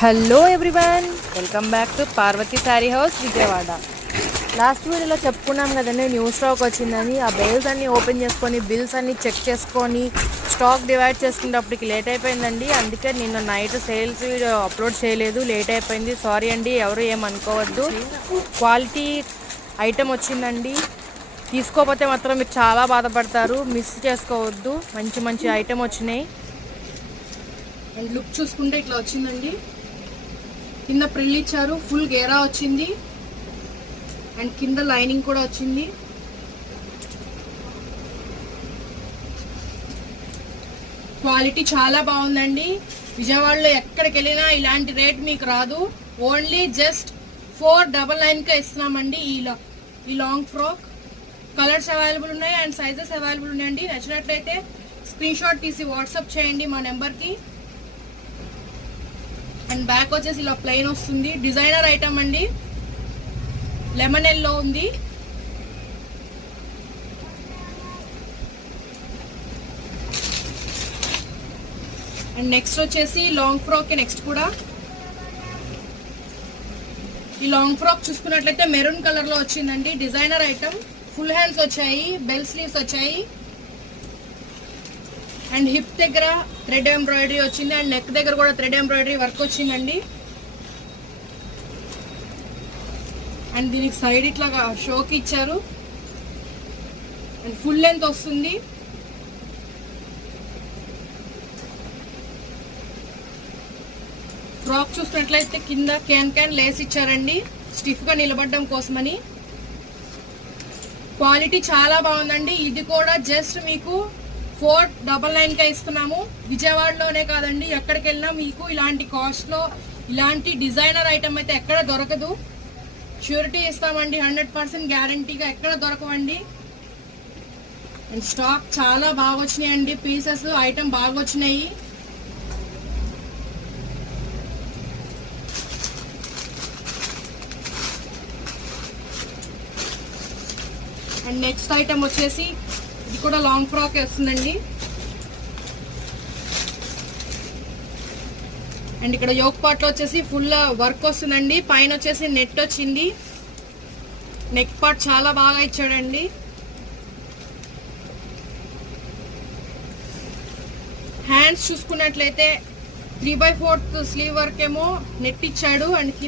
Hello everyone, welcome back to Parvathi sari house Vijayawada. Last వీడియోలో చెప్పుకున్నాం కదండి, న్యూ స్టాక్ వచ్చిందని. ఆ బేల్స్ అన్నీ ఓపెన్ చేసుకొని బిల్స్ అన్నీ చెక్ చేసుకొని స్టాక్ డివైడ్ చేసుకునేటప్పటికి లేట్ అయిపోయిందండి. అందుకే నిన్న నైట్ సేల్స్ వీడియో అప్లోడ్ చేయలేదు, లేట్ అయిపోయింది. సారీ అండి, ఎవరు ఏమనుకోవద్దు. క్వాలిటీ ఐటెం వచ్చిందండి, తీసుకోకపోతే మాత్రం మీరు చాలా బాధపడతారు. మిస్ చేసుకోవద్దు, మంచి మంచి ఐటెం వచ్చినాయి. అండ్ లుక్ చూసుకుంటే ఇట్లా వచ్చిందండి. కింద ప్రిల్ ఇచ్చారు, ఫుల్ గేరా వచ్చింది అండ్ కింద లైనింగ్ కూడా వచ్చింది. క్వాలిటీ చాలా బాగుందండి. విజయవాడలో ఎక్కడికి వెళ్ళినా ఇలాంటి రేట్ మీకు రాదు. ఓన్లీ జస్ట్ 499కే ఇస్తున్నామండి. ఈ లాంగ్ ఫ్రాక్ కలర్స్ అవైలబుల్ ఉన్నాయి అండ్ సైజెస్ అవైలబుల్ ఉన్నాయండి. నచ్చినట్లయితే స్క్రీన్ షాట్ తీసి వాట్సాప్ చేయండి మా నెంబర్కి. అండ్ బ్యాక్ వచ్చేసి ఇలా ప్లెయిన్ వస్తుంది. డిజైనర్ ఐటమ్ అండి, లెమన్ ఎల్లో ఉంది. అండ్ నెక్స్ట్ వచ్చేసి లాంగ్ ఫ్రాక్. నెక్స్ట్ కూడా ఈ లాంగ్ ఫ్రాక్ చూసుకున్నట్లయితే మెరూన్ కలర్ లో వచ్చిందండి. డిజైనర్ ఐటమ్, ఫుల్ హ్యాండ్స్ వచ్చాయి, బెల్ స్లీవ్స్ వచ్చాయి అండ్ హిప్ దగ్గర థ్రెడ్ ఎంబ్రాయిడరీ వచ్చింది అండ్ నెక్ దగ్గర కూడా థ్రెడ్ ఎంబ్రాయిడరీ వర్క్ వచ్చిందండి. అండ్ దీనికి సైడ్ ఇట్లాగా షోకి ఇచ్చారు అండ్ ఫుల్ లెంత్ వస్తుంది. ఫ్రాక్ చూసినట్లయితే కింద క్యాన్ లేస్ ఇచ్చారండి, స్టిఫ్ గా నిలబడడం కోసమని. క్వాలిటీ చాలా బాగుందండి. ఇది కూడా జస్ట్ మీకు 499కే ఇస్తున్నాము. విజయవాడలోనే కాదండి, ఎక్కడికి వెళ్ళినా మీకు ఇలాంటి కాస్ట్ లో ఇలాంటి డిజైనర్ ఐటమ్ అయితే ఎక్కడ దొరకదు. ష్యూరిటీ ఇస్తామండి, 100% గ్యారంటీగా ఎక్కడ దొరకవండి. అండ్ స్టాక్ చాలా బాగా వచ్చినాయండి, పీసెస్ ఐటమ్ బాగా వచ్చినాయి. అండ్ నెక్స్ట్ ఐటమ్ వచ్చేసి ఇది కూడా లాంగ్ ఫ్రాక్ వస్తుందండి. అండ్ ఇక్కడ యోక్ పార్ట్ లో వచ్చేసి ఫుల్ వర్క్ వస్తుందండి. పైన వచ్చేసి నెట్ వచ్చింది. నెక్ పార్ట్ చాలా బాగా ఇచ్చాడండి. హ్యాండ్స్ చూసుకున్నట్లయితే 3/4 స్లీవ్ వర్క్ ఏమో నెట్ ఇచ్చాడు అండ్